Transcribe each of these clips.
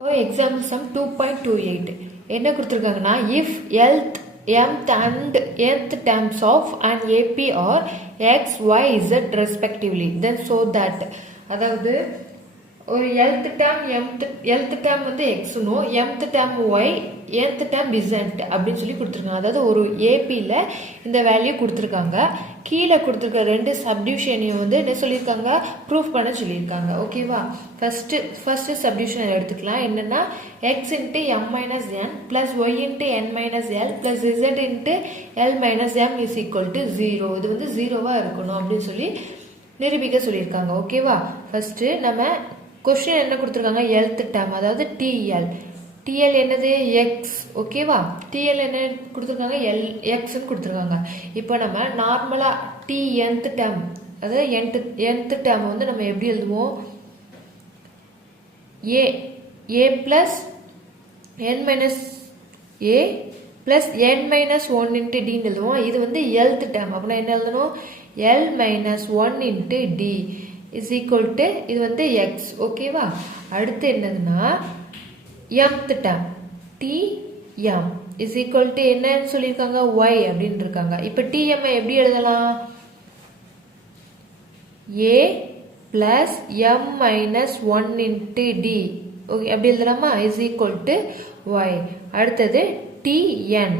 Example sum 2.28 என்ன கொடுத்திருக்காங்கன்னா if mth and nth terms of an AP are x, y, z respectively then so that அதாவது ஒரு nth term nth term வந்து x னும் mth term y nth term z அப்படின்னு சொல்லி கொடுத்துருக்காங்க. அதாவது ஒரு ஏபியில் இந்த வேல்யூ கொடுத்துருக்காங்க. கீழே கொடுத்துருக்க ரெண்டு சப்டிவிஷனையும் வந்து என்ன சொல்லியிருக்காங்க, ப்ரூஃப் பண்ண சொல்லியிருக்காங்க. ஓகேவா, ஃபர்ஸ்ட் சப்டிவிஷன் எடுத்துக்கலாம். என்னென்னா x into m minus n plus y into n minus l plus z into l minus m is equal to 0. இது வந்து 0வாக இருக்கணும் அப்படின்னு சொல்லி நிரூபிக்க சொல்லியிருக்காங்க. ஓகேவா, ஃபர்ஸ்ட்டு நம்ம கொஸ்டின் என்ன கொடுத்துருக்காங்க, எல்த் டேம் அதாவது டிஎல். டிஎல் என்னது, எக்ஸ். ஓகேவா, டிஎல் என்ன கொடுத்துருக்காங்க, எக்ஸ்ன்னு கொடுத்துருக்காங்க. இப்போ நம்ம நார்மலாக டி nth டேம் அதாவது nth டேம் வந்து நம்ம எப்படி எழுதுவோம், a plus n minus a plus n minus one into டின்னு எழுதுவோம். இது வந்து எல்த் டேம். அப்படின்னா என்ன எழுதணும், l minus one into t is equal to இது வந்து எக்ஸ். ஓகேவா, அடுத்து என்னதுன்னா mth term tm is equal to என்னன்னு சொல்லியிருக்காங்க, y அப்படின்னு இருக்காங்க. இப்போ tm எப்படி எழுதலாம், a plus m minus 1 into d. Okay, அப்படி எழுதலாமா, is equal to y. அடுத்தது tn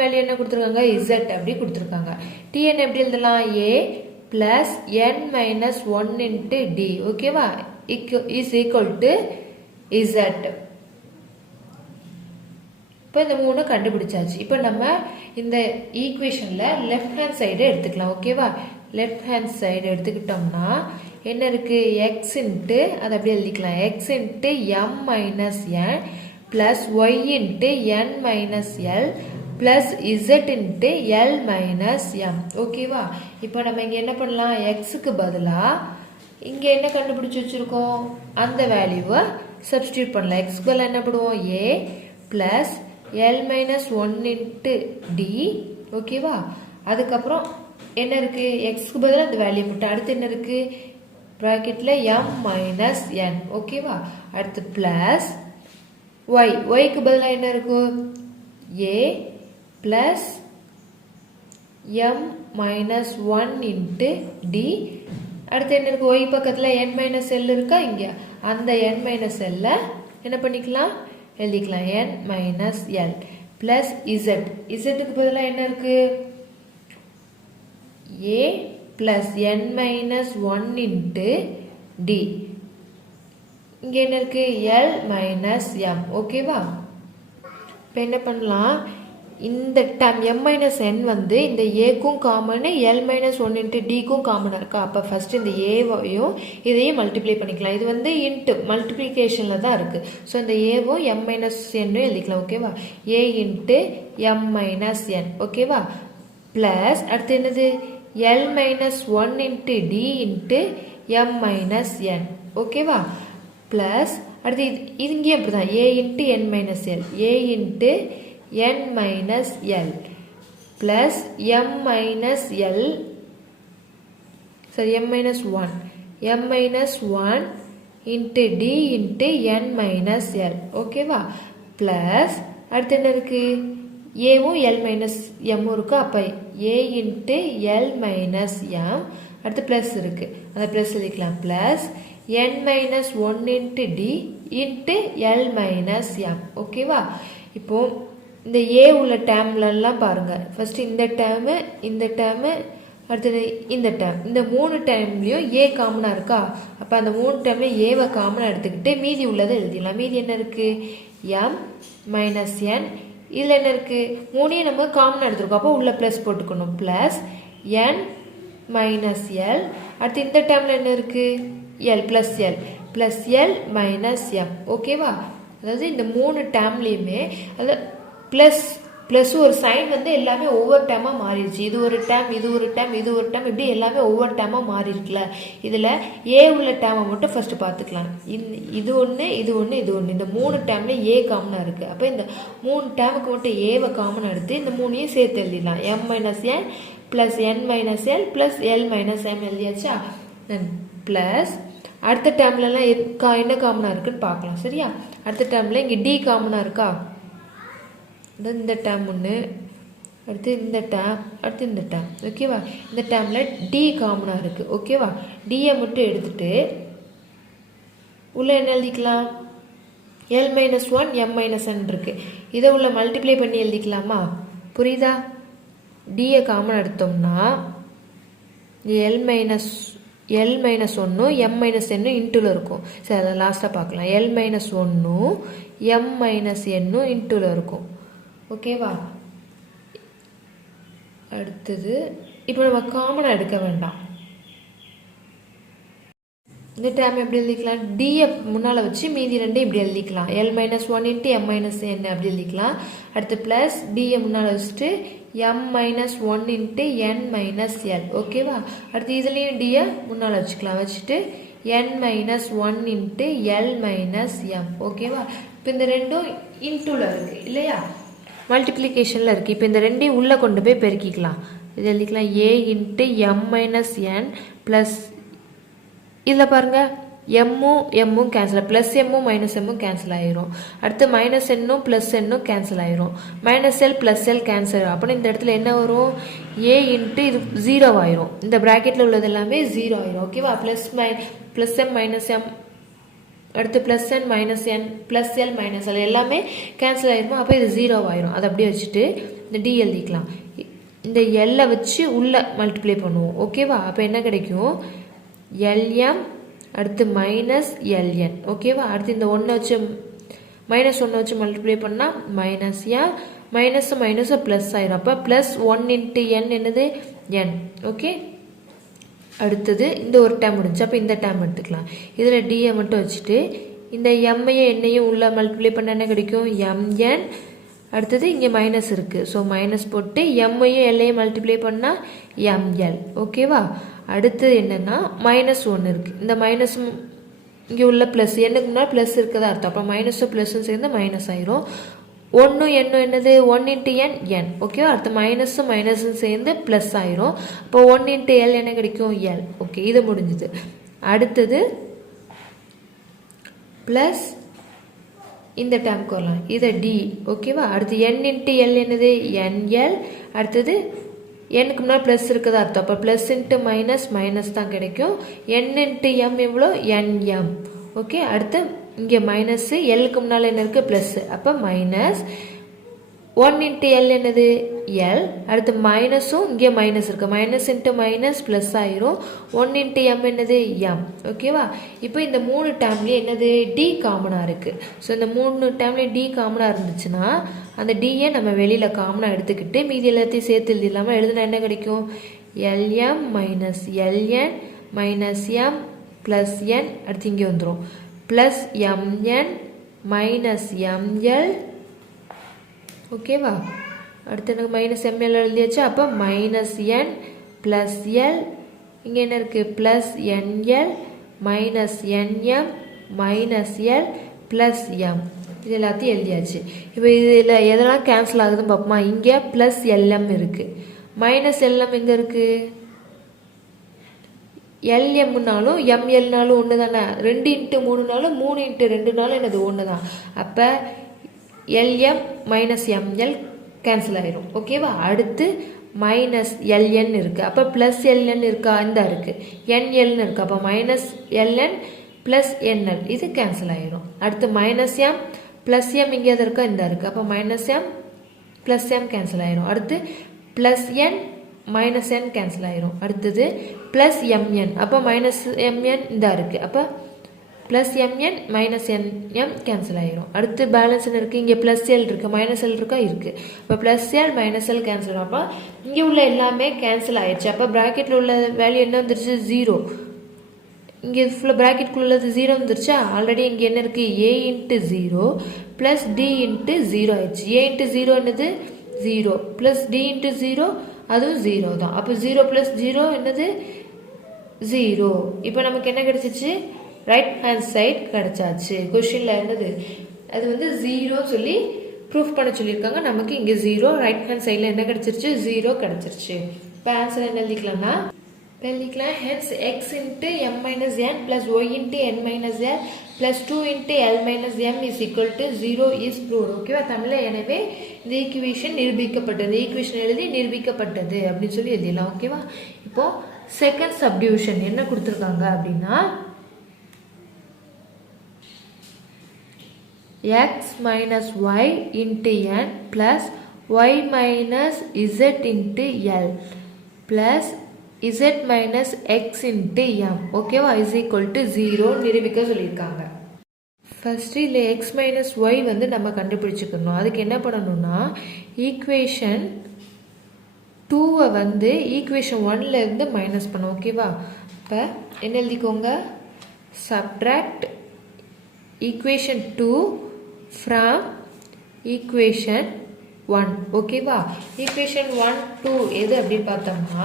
வேல்யூ என்ன கொடுத்துருக்காங்க, z அப்படி கொடுத்துருக்காங்க. tn எப்படி எழுதலாம், a plus n minus 1 into d. ஓகேவா, is equal to z. இப்போ இந்த மூணு கண்டுபிடிச்சாச்சு. இப்போ நம்ம இந்த ஈக்குவேஷனில் லெஃப்ட் ஹேண்ட் சைடு எடுத்துக்கலாம். ஓகேவா, லெஃப்ட் ஹேண்ட் சைடு எடுத்துக்கிட்டோம்னா என்ன இருக்குது, எக்ஸ் இன்ட்டு அதை அப்படியே எழுதிக்கலாம், x into m minus n plus y into n minus l plus z into l minus m. ஓகேவா, இப்போ நம்ம இங்கே என்ன பண்ணலாம், எக்ஸுக்கு பதிலாக இங்கே என்ன கண்டுபிடிச்சி வச்சுருக்கோம், அந்த வேல்யூவை சப்ஸ்டியூட் பண்ணலாம். எக்ஸுக்கு பதிலாக என்ன பண்ணுவோம், a plus l minus one into t. ஓகேவா, அதுக்கப்புறம் என்ன இருக்குது, எக்ஸ்க்கு பதிலாக அந்த வேல்யூ போட்டு அடுத்து என்ன இருக்குது, ப்ராக்கெட்டில் எம் மைனஸ் என். ஓகேவா, அடுத்து ப்ளஸ் ஒய்க்கு பதிலாக என்ன இருக்கும், a plus m minus one into t. அடுத்து என்ன இருக்குது, ஒய் பக்கத்தில் என் மைனஸ் எல் இருக்கா, இங்கே அந்த என் மைனஸ் எல்லை என்ன பண்ணிக்கலாம், எழுதிக்கலாம், என் மைனஸ் எல் பிளஸ் இசட். இசட்டுக்கு பதிலாக என்ன இருக்கு, ஏ plus N minus one into D. இங்கே என்ன இருக்கு, எல் மைனஸ் எம். ஓகேவா, இப்போ என்ன பண்ணலாம், இந்த டேம் எம் மைனஸ் என் வந்து இந்த ஏக்கும் காமனு எல் மைனஸ் ஒன் இன்ட்டு டிக்கும் காமனாக இருக்கா. அப்போ ஃபஸ்ட்டு இந்த ஏவையும் இதையும் மல்டிப்ளை பண்ணிக்கலாம். இது வந்து இன்ட்டு மல்டிப்ளிகேஷனில் தான் இருக்குது. ஸோ இந்த ஏவும் எம் மைனஸ் என்னும் எழுதிக்கலாம். ஓகேவா, a into m minus n. ஓகேவா, ப்ளஸ் அடுத்து என்னது, l minus one into t into m minus n. ஓகேவா, ப்ளஸ் அடுத்து இது இங்கேயும் அப்படி தான், a into n minus l, a into n minus l plus m minus l sorry m minus 1 into d into n minus l. ஓகேவா, plus அடுத்து என்ன இருக்கு, ஏவும் l minus m இருக்கு. அப்போ a into l minus m அடுத்து plus இருக்கு, அந்த plus எழுதிக்கலாம், plus n minus 1 into d into l minus m. ஓகேவா, இப்போ இந்த ஏ உள்ள டேம்லலாம் பாருங்கள், ஃபஸ்ட்டு இந்த டேர்மு அடுத்தது இந்த டேம், இந்த மூணு டேம்லேயும் ஏ காமனாக இருக்கா. அப்போ அந்த மூணு டேம்லேயும் ஏவை காமனாக எடுத்துக்கிட்டு மீதி உள்ளதை எழுதிடலாம். மீதி என்ன இருக்குது, எம் மைனஸ் என், இதில் என்ன இருக்குது, மூணையும் நம்ம காமனாக எடுத்துருக்கோம். அப்போ உள்ள ப்ளஸ் போட்டுக்கணும், ப்ளஸ் என் மைனஸ் எல். அடுத்து இந்த டேமில் என்ன இருக்குது, L plus l minus m. ஓகேவா, அதாவது இந்த மூணு டேம்லேயுமே அது ப்ளஸ் ஒரு சைன் வந்து எல்லாமே ஒவ்வொரு டைமாக மாறிடுச்சு. இது ஒரு டைம் இப்படி எல்லாமே ஒவ்வொரு டைமாக மாறி இருக்குல்ல. இதில் ஏ உள்ள டேமை மட்டும் ஃபஸ்ட்டு பார்த்துக்கலாம். இது ஒன்று இந்த மூணு டேம்லேயும் ஏ காமனாக இருக்குது. அப்போ இந்த மூணு டேமுக்கு மட்டும் ஏவை காமனாக எடுத்து இந்த மூணையும் சேர்த்து எழுதிடலாம். M minus n plus n minus l plus l minus m எழுதியாச்சா. ப்ளஸ் அடுத்த டேர்ம்லலாம் என்ன காமனாக இருக்குன்னு பார்க்கலாம் சரியா. அடுத்த டேர்மில் இங்கே டி காமனாக இருக்கா, இந்த டேர்ம் ஒன்று, அடுத்து இந்த டேர்ம், அடுத்து இந்த டேர்ம். ஓகேவா, இந்த டேர்மில் டி காமனாக இருக்குது. ஓகேவா, டியை மட்டும் எடுத்துகிட்டு உள்ளே என்ன எழுதிக்கலாம், L-1 M-n இருக்குது. இதை உள்ள மல்டிப்ளை பண்ணி எழுதிக்கலாமா, புரியுதா. டியை காமன் எடுத்தோம்னா L-1 M-n இன்டூவில் இருக்கும். சரி, அதை லாஸ்ட்டாக பார்க்கலாம். L-1 M-n இன்டூவில் இருக்கும். ஓகேவா, அடுத்தது இப்போ நம்ம காமனாக எடுக்க வேண்டாம். இந்த டேர்ம் எப்படி எழுதிக்கலாம், டியை முன்னால் வச்சு மீதி ரெண்டு இப்படி எழுதிக்கலாம். L-1 × M-n அப்படி எழுதிக்கலாம். அடுத்து ப்ளஸ் டியை முன்னால் வச்சுட்டு M-1 × N-L. ஓகேவா, அடுத்து இதுலேயும் டியை முன்னால் வச்சுக்கலாம், வச்சுட்டு N-1 × L-M. ஓகேவா, இப்போ இந்த ரெண்டும் இன்டூவில் இருக்குது இல்லையா, மல்டிப்ளிகேஷனில் இருக்குது. இப்போ இந்த ரெண்டையும் உள்ளே கொண்டு போய் பெருக்கிக்கலாம். இது எழுதிக்கலாம் A × M-n ப்ளஸ், இதில் பாருங்கள் எம்மும் கேன்சல், ப்ளஸ் எம்மும் மைனஸ் எம்மும் கேன்சல் ஆயிரும். அடுத்து மைனஸ் என்னும் ப்ளஸ் என்னும் கேன்சல் ஆயிரும். Minus l plus L cancel ஆயிரும். அப்படின்னு இந்த இடத்துல என்ன வரும், ஏ இன்ட்டு இது 0 ஆயிரும். இந்த ப்ராக்கெட்டில் உள்ளது எல்லாமே 0 ஆயிரும். ஓகேவா, ப்ளஸ் எம் மைனஸ் எம், அடுத்து plus n minus n plus l minus L எல்லாமே கேன்சல் ஆயிருமா. அப்போ இது 0 ஆயிரும். அதை அப்படியே வச்சுட்டு இந்த டி எழுதிக்கலாம். இந்த எல்லை வச்சு உள்ளே மல்டிப்ளை பண்ணுவோம். ஓகேவா, அப்போ என்ன கிடைக்கும், LM அடுத்து மைனஸ் LN. ஓகேவா, அடுத்து இந்த ஒன்றை வச்சு -1 வச்சு மல்டிப்ளை பண்ணால் மைனஸ் என், மைனஸ் ப்ளஸ் ஆயிரும். அப்போ ப்ளஸ் 1 × n என்னது n. ஓகே, அடுத்தது இந்த ஒரு டேர்ம் முடிஞ்சு, அப்போ இந்த டேர்ம் எடுத்துக்கலாம். இதில் டியை மட்டும் வச்சுட்டு இந்த எம்மையும் என்னையும் உள்ள மல்டிப்ளை பண்ண என்ன கிடைக்கும், MN. அடுத்தது இங்கே மைனஸ் இருக்குது, ஸோ மைனஸ் போட்டு எம்மையும் எல்லையும் மல்டிப்ளை பண்ணால் ML. ஓகேவா, அடுத்து என்னென்னா -1 இருக்குது. இந்த மைனஸ் இங்கே உள்ள ப்ளஸ் என்னுக்கு முன்னாடி ப்ளஸ் இருக்கதா அர்த்தம். அப்போ மைனஸும் ப்ளஸும் சேர்ந்து மைனஸ் ஆயிரும். 1 என்னும் என்னது 1 × n. ஓகேவா, அடுத்து மைனஸும் சேர்ந்து ப்ளஸ் ஆயிரும். இப்போ 1 × L என்ன கிடைக்கும், L. ஓகே, இது முடிஞ்சுது. அடுத்தது ப்ளஸ் இந்த டேர்முக்கு வரலாம், இதை டி. ஓகேவா, அடுத்து n × L என்னது NL. அடுத்தது என்னுக்கு முன்னாடி ப்ளஸ் இருக்குதா அர்த்தம். அப்போ ப்ளஸ் இன்ட்டு மைனஸ் தான் கிடைக்கும். n × m எவ்வளோ, NM. ஓகே, அடுத்து இங்கே மைனஸு, எல்லுக்கு முன்னால் என்ன இருக்குது ப்ளஸ், அப்போ மைனஸ் 1 × L என்னது L. அடுத்து மைனஸும் இங்கே மைனஸ் இருக்குது, மைனஸ் இன்ட்டு மைனஸ் ப்ளஸ் ஆயிரும். 1 × M என்னது M. ஓகேவா, இப்போ இந்த 3 டேர்ம்லேயே என்னது டி காமனாக இருக்குது. ஸோ இந்த 3 டேர்ம்லேயே டி காமனாக இருந்துச்சுன்னா அந்த டியை நம்ம வெளியில் காமனாக எடுத்துக்கிட்டு மீதி எல்லாத்தையும் சேர்த்து எழுதி இல்லாமல் எழுதுனா என்ன கிடைக்கும், LM minus LN minus M plus N. அடுத்து இங்கே வந்துடும் ப்ளஸ் MN மைனஸ் ML. ஓகேவா, அடுத்து எனக்கு மைனஸ் ML எழுதியாச்சு. அப்போ மைனஸ் N ப்ளஸ் L, இங்கே என்ன இருக்குது plus NL minus NM minus L plus M. இது எல்லாத்தையும் எழுதியாச்சு. இப்போ இதில் எதெல்லாம் கேன்சல் ஆகுதுன்னு பார்ப்போமா. இங்கே ப்ளஸ் LM இருக்குது, மைனஸ் LM எங்கே இருக்குது, LMனாலும் MLனாலும் ஒன்று தானே, 2 × 3னாலும் 3 × 2னாலும் என்னது ஒன்று தான். அப்போ LM மைனஸ் ML கேன்சல் ஆயிரும். ஓகேவா, அடுத்து மைனஸ் LN இருக்குது, அப்போ ப்ளஸ் LN இருக்கா, இந்த இருக்குது NLன்னு இருக்குது. அப்போ மைனஸ் LN ப்ளஸ் NL இது கேன்சல் ஆயிரும். அடுத்து மைனஸ் M ப்ளஸ் M இங்கே எது இருக்கா, இந்த இருக்குது. அப்போ minus M plus M cancel ஆயிரும். அடுத்து plus N minus N cancel ஆயிரும். அடுத்தது ப்ளஸ் MN, அப்போ மைனஸ் MN இந்த இருக்குது. அப்போ plus MN minus NM cancel ஆயிரும். அடுத்து பேலன்ஸ் என்ன இருக்குது, இங்கே ப்ளஸ் L இருக்குது, மைனஸ் L இருக்கா, இருக்குது. இப்போ plus L minus L cancel ஆகும். அப்போ இங்கே உள்ள எல்லாமே கேன்சல் ஆயிடுச்சு. அப்போ ப்ராக்கெட்டில் உள்ள வேல்யூ என்ன வந்துருச்சு, 0. இங்கே ஃபுல்லாக ப்ராக்கெட்டுக்குள்ள உள்ளது 0 வந்துருச்சா. ஆல்ரெடி இங்கே என்ன இருக்குது, A × 0 ப்ளஸ் D × 0 ஆயிடுச்சு. A × 0 என்னது 0 ப்ளஸ் D × 0 அதுவும் 0 தான். அப்போ 0 ப்ளஸ் 0 என்னது 0. இப்போ நமக்கு என்ன கிடைச்சிச்சு, ரைட் ஹேண்ட் சைட் கிடைச்சாச்சு. கொஷினில் என்னது அது வந்து 0 சொல்லி ப்ரூஃப் பண்ண சொல்லியிருக்காங்க. நமக்கு இங்கே 0, ரைட் ஹேண்ட் சைடில் என்ன கிடைச்சிருச்சு, 0 கிடைச்சிருச்சு. இப்போ ஆன்சர் என்ன எழுதிக்கலாம்னா எழுதிக்கலாம். hence x into m minus n plus y into n minus l plus 2 into l minus m is equal to 0 is proved. ஓகேவா? தமிழில் எனவே இந்த ஈக்குவேஷன் நிரூபிக்கப்பட்டது. ஈக்குவேஷன் எழுதி நிரூபிக்கப்பட்டது அப்படின்னு சொல்லி எழுதிடலாம். ஓகேவா? இப்போ செகண்ட் சப்டிவிஷன் என்ன கொடுத்துருக்காங்க அப்படின்னா x minus y into n plus y minus z into l plus z minus x into m. ஓகேவா? is equal to 0 நிரூபிக்க சொல்லியிருக்காங்க. ஃபர்ஸ்ட் இதில் x minus y வந்து நம்ம கண்டுபிடிச்சிக்கணும். அதுக்கு என்ன பண்ணணும்னா ஈக்குவேஷன் 2 வந்து ஈக்குவேஷன் 1ல இருந்து மைனஸ் பண்ணணும். ஓகேவா? இப்போ என்ன எழுதிக்கோங்க, சப்ட்ராக்ட் ஈக்குவேஷன் 2 ஃப்ரம் ஈக்குவேஷன் 1. ஓகேவா? ஈக்குவேஷன் 1 2 எது அப்படின்னு பார்த்தோம்னா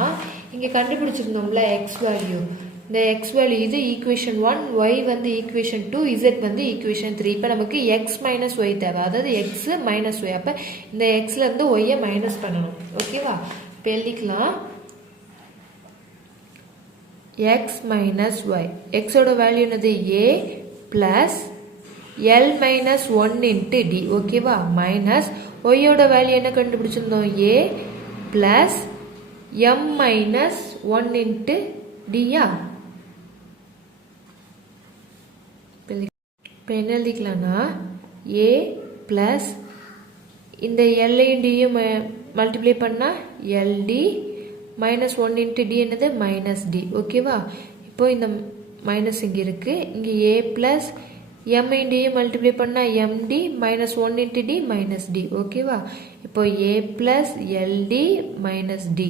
இங்கே கண்டுபிடிச்சிருந்தோம்ல எக்ஸ் வேல்யூ, இந்த எக்ஸ் வேல்யூ இது ஈக்குவேஷன் 1, ஒய் வந்து ஈக்குவேஷன் 2, இசட் வந்து ஈக்குவேஷன் 3. இப்போ நமக்கு எக்ஸ் மைனஸ் ஒய் தேவை, அதாவது எக்ஸ் மைனஸ் ஒய். அப்போ இந்த எக்ஸ்லேருந்து ஒய்யை மைனஸ் பண்ணணும். ஓகேவா? இப்போ எழுதிக்கலாம் எக்ஸ் மைனஸ் ஒய். எக்ஸோட வேல்யூ என்னது a plus l minus 1 into t. ஓகேவா? மைனஸ் ஒய்யோட வேல்யூ என்ன கண்டுபிடிச்சிருந்தோம், a plus m minus 1 into டியா. இப்போ என்ன எழுதிக்கலாம்னா ஏ ப்ளஸ் இந்த எல்லையும் டியும் மல்டிப்ளை பண்ணால் எல்டி மைனஸ் 1 இன்ட்டு டி என்னது மைனஸ் டி. ஓகேவா? இப்போ இந்த மைனஸ் இங்கே இருக்குது, இங்கே ஏ ப்ளஸ் எம் இன்டியும் மல்டிப்ளை பண்ணால் m t minus 1 into t minus t. ஓகேவா? இப்போ a plus l t minus t.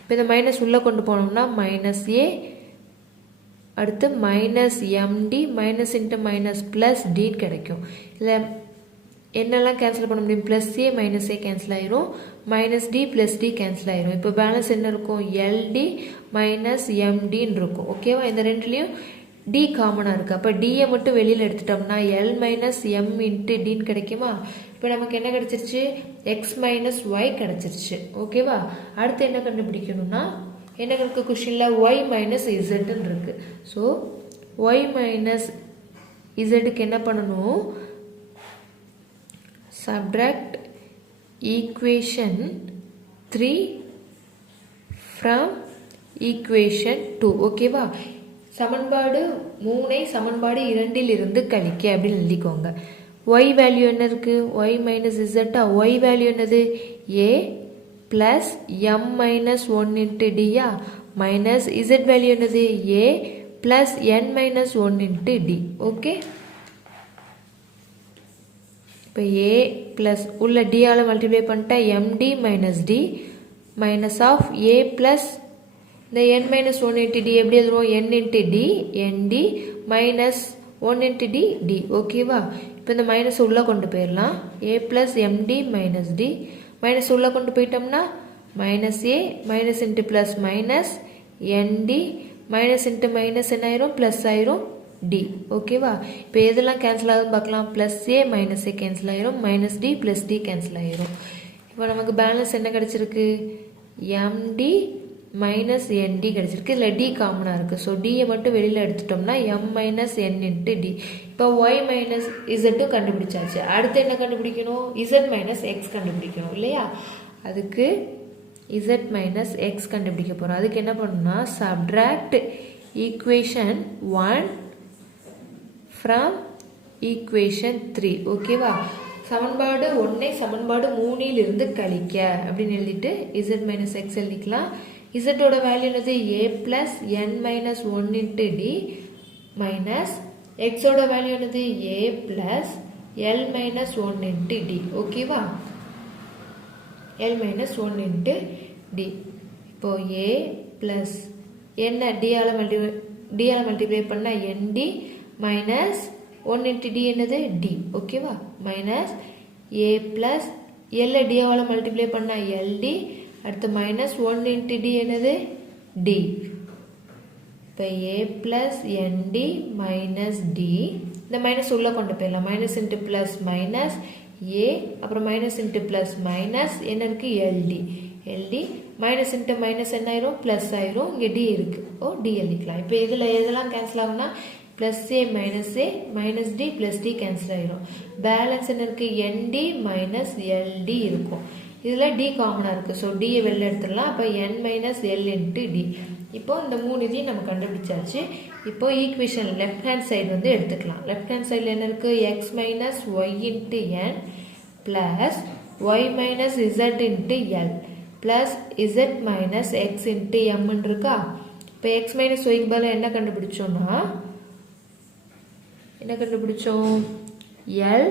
இப்போ இந்த மைனஸ் உள்ளே கொண்டு போனோம்னா மைனஸ் ஏ, அடுத்து minus m t minus into minus plus டின்னு கிடைக்கும். இதில் என்னெல்லாம் கேன்சல் பண்ண முடியும், plus a minus a cancel ஆயிரும், minus t plus t cancel ஆயிரும். இப்போ பேலன்ஸ் என்ன இருக்கும், எல்டி மைனஸ் எம்டின்னு இருக்கும். ஓகேவா? இந்த ரெண்டுலேயும் டி காமனாக இருக்குது. அப்போ டியை மட்டும் வெளியில் எடுத்துட்டோம்னா எல் மைனஸ் எம் இன்ட்டு டின்னு கிடைக்குமா? இப்போ நமக்கு என்ன கிடச்சிருச்சு, எக்ஸ் மைனஸ் ஒய் கிடச்சிருச்சு. ஓகேவா? அடுத்து என்ன கண்டுபிடிக்கணும்னா என்ன இருக்குது கொஷினில், ஒய் மைனஸ் இசட்டுன்னு இருக்குது. ஸோ ஒய் மைனஸ் இசட்டுக்கு என்ன பண்ணணும், சப்ட்ராக்ட் ஈக்குவேஷன் 3 ஃப்ரம் ஈக்குவேஷன் 2. ஓகேவா? சமன்பாடு 3 சமன்பாடு 2 இருந்து கழிக்க அப்படின்னு எழுதிக்கோங்க. ஒய் வேல்யூ என்ன இருக்குது, ஒய் மைனஸ் இசட்டா. ஒய் வேல்யூ என்னது, a plus m minus 1 into டியா மைனஸ் இசட் வேல்யூ என்னது, a plus n minus 1 into t. Okay? இப்போ ஏ ப்ளஸ் உள்ள டியால் மல்டிப்ளை பண்ணிட்டா m t minus t minus of a plus இந்த n மைனஸ் 1 இன்ட்டு டி எப்படி எழுதுவோம், n into t n t minus 1 into t t. ஓகேவா? இப்போ இந்த மைனஸ் உள்ளே கொண்டு போயிடலாம், a plus empty minus t minus உள்ளே கொண்டு போயிட்டோம்னா மைனஸ் ஏ மைனஸ் இன்ட்டு ப்ளஸ் மைனஸ் என்டி மைனஸ் இன்ட்டு மைனஸ் என்ன ஆயிரும், ப்ளஸ் ஆயிரும் டி. ஓகேவா? இப்போ எதெல்லாம் கேன்சல் ஆகுதுன்னு பார்க்கலாம், plus a minus a cancel ஆயிரும், minus t plus t cancel ஆயிரும். இப்போ நமக்கு பேலன்ஸ் என்ன கிடச்சிருக்கு, எம்டி மைனஸ் என்டி கிடச்சிருக்கு. இதில் டி காமனாக இருக்குது. ஸோ டியை மட்டும் வெளியில் எடுத்துட்டோம்னா M minus n into t. இப்போ ஒய் மைனஸ் இசட்டும் கண்டுபிடிச்சாச்சு. அடுத்து என்ன கண்டுபிடிக்கணும், இசட் மைனஸ் எக்ஸ் கண்டுபிடிக்கணும் இல்லையா? அதுக்கு இசட் மைனஸ் எக்ஸ் கண்டுபிடிக்க போகிறோம். அதுக்கு என்ன பண்ணணும்னா சப்ட்ராக்ட் ஈக்குவேஷன் 1 ஃப்ரம் ஈக்குவேஷன் 3. ஓகேவா? சமன்பாடு 1 சமன்பாடு 3 இருந்து கழிக்க அப்படின்னு எழுதிட்டு இசட் மைனஸ் எக்ஸ் எழுதிக்கலாம். இசட்டோட வேல்யூ என்னது, a plus n minus 1 into t minus எக்ஸோட வேல்யூ என்னது, a plus l minus 1 into t. ஓகேவா? L minus 1 into t. இப்போ ஏ ப்ளஸ் என்ன டியால் மல்டிப்ளை பண்ணால் என்டி மைனஸ் 1 இன்ட்டு டி என்னது டி. ஓகேவா? மைனஸ் ஏ ப்ளஸ் எல்லை டியாவால் மல்டிப்ளை பண்ணால் எல்டி, அடுத்து மைனஸ் 1 இன்ட்டு டி என்னது டி. இப்போ a plus n t minus t, இந்த மைனஸ் உள்ளே கொண்டு போயிடலாம், minus into plus minus a அப்புறம் மைனஸ் இன்ட்டு ப்ளஸ் மைனஸ் என்ன இருக்குது l t. L t minus into minus என்ன ஆயிரும் ப்ளஸ் ஆயிரும் இங்கே டி இருக்குது ஓ டி எழுதிக்கலாம் இப்போ இதில் எதெல்லாம் கேன்சல் ஆகும்னா plus a minus t plus t cancel ஆயிரும் பேலன்ஸ் என்ன இருக்குது என்டி மைனஸ் எல்டி இருக்கும் இதில் டி காமனாக இருக்குது ஸோ டியை வெளில எடுத்துடலாம் அப்போ n minus l into t இப்போ இந்த 3 இதையும் நம்ம கண்டுபிடிச்சாச்சு இப்போ ஈக்குவேஷன் லெஃப்ட் ஹேண்ட் சைடு வந்து எடுத்துக்கலாம் லெஃப்ட் ஹேண்ட் சைடில் என்ன இருக்குது x minus y into n plus y minus z into l plus z minus x into எம்ன்னு இருக்கா இப்போ எக்ஸ் மைனஸ் ஒய்க்கு பதிலாக என்ன கண்டுபிடிச்சோம் எல்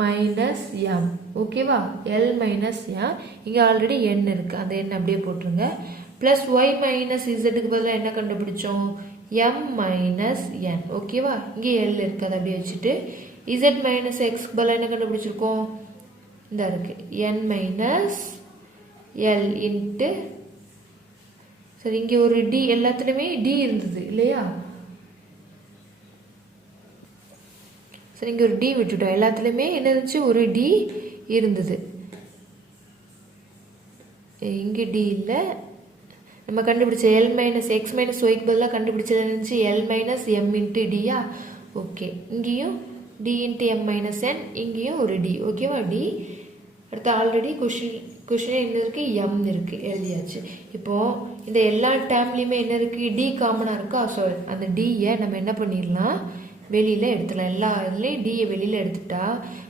மைனஸ் எம் ஓகேவா எல் மைனஸ் எம் இங்கே ஆல்ரெடி என் இருக்குது அந்த எண் அப்படியே போட்டுருங்க ப்ளஸ் ஒய் மைனஸ் இசட்டுக்கு பதிலாக என்ன கண்டுபிடிச்சோம் எம் மைனஸ் என் ஓகேவா இங்கே எல் இருக்குது அதை அப்படியே வச்சுட்டு இசட் மைனஸ் எக்ஸ்க்கு பதிலாக என்ன கண்டுபிடிச்சிருக்கோம் இந்த இருக்குது என் மைனஸ் எல் இன்ட்டு சரி இங்கே ஒரு டி எல்லாத்துலேயுமே டி இருந்தது இல்லையா சரி இங்கே ஒரு டி விட்டுட்டோம் எல்லாத்துலேயுமே என்ன இருந்துச்சு ஒரு டி இருந்தது இங்கே டி இல்லை நம்ம கண்டுபிடிச்ச எல் மைனஸ் எக்ஸ் மைனஸ் ஒய்க்கு பதிலாக கண்டுபிடிச்சது இருந்துச்சு எல் மைனஸ் எம் இன்ட்டு டியா ஓகே இங்கேயும் d into m minus n இங்கேயும் ஒரு டி ஓகேவா டி அடுத்து ஆல்ரெடி கொஷின் என்ன இருக்குது எம் இருக்குது எழுதியாச்சு இப்போது இந்த எல்லா டேம்லேயுமே என்ன இருக்குது டி காமனாக இருக்கா ஸோ அந்த டியை நம்ம என்ன பண்ணிடலாம் வெளியில் எடுத்துடலாம் எல்லா இதுலேயும் டியை வெளியில் எடுத்துட்டா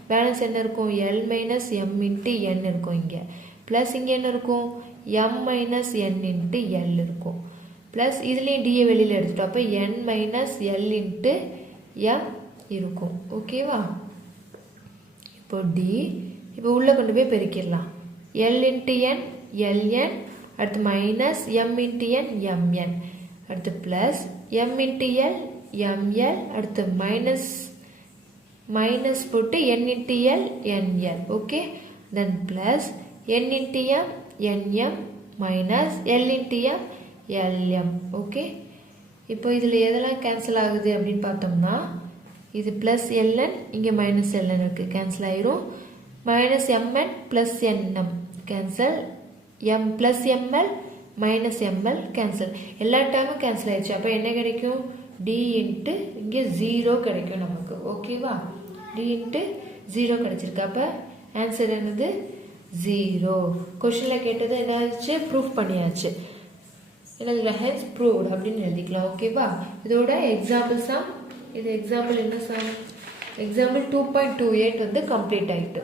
பேலன்ஸ் என்ன இருக்கும் l minus m into n இருக்கும் இங்கே ப்ளஸ் இங்கே என்ன இருக்கும் m minus n into l இருக்கும் ப்ளஸ் இதுலேயும் டியை வெளியில் எடுத்துட்டோம் அப்போ n minus l into m இருக்கும் ஓகேவா இப்போ டி இப்போ உள்ளே கொண்டு போய் பெருக்கிடலாம் எல் இன்ட்டு என் எல்என் அடுத்து minus m into n m n அடுத்து plus m into l m l அடுத்து மைனஸ் போட்டு n into l n l okay then plus n into M nm minus l into m l m okay இப்போ இதில் எதெல்லாம் cancel ஆகுது அப்படின்னு பார்த்தோம்னா இது ப்ளஸ் எல்என் இங்கே மைனஸ் எல்என் இருக்குது கேன்சல் ஆயிரும் minus m n plus n m cancel m plus m l minus m l cancel எல்லா டைமும் கேன்சல் ஆயிடுச்சு அப்போ என்ன கிடைக்கும் டி இன்ட்டு இங்கே 0 கிடைக்கும் நமக்கு ஓகேவா டி இன்ட்டு 0 கிடைச்சிருக்கு அப்போ ஆன்சர் என்னது 0 கொஷனில் கேட்டது என்னாச்சு ப்ரூஃப் பண்ணியாச்சு என்னது ஹென்ஸ் ப்ரூவ்ட் அப்படின்னு எழுதிக்கலாம் ஓகேவா இதோட எக்ஸாம்பிள் சம் இது எக்ஸாம்பிள் என்ன சம் எக்ஸாம்பிள் 2.28 வந்து கம்ப்ளீட் ஆகிட்டு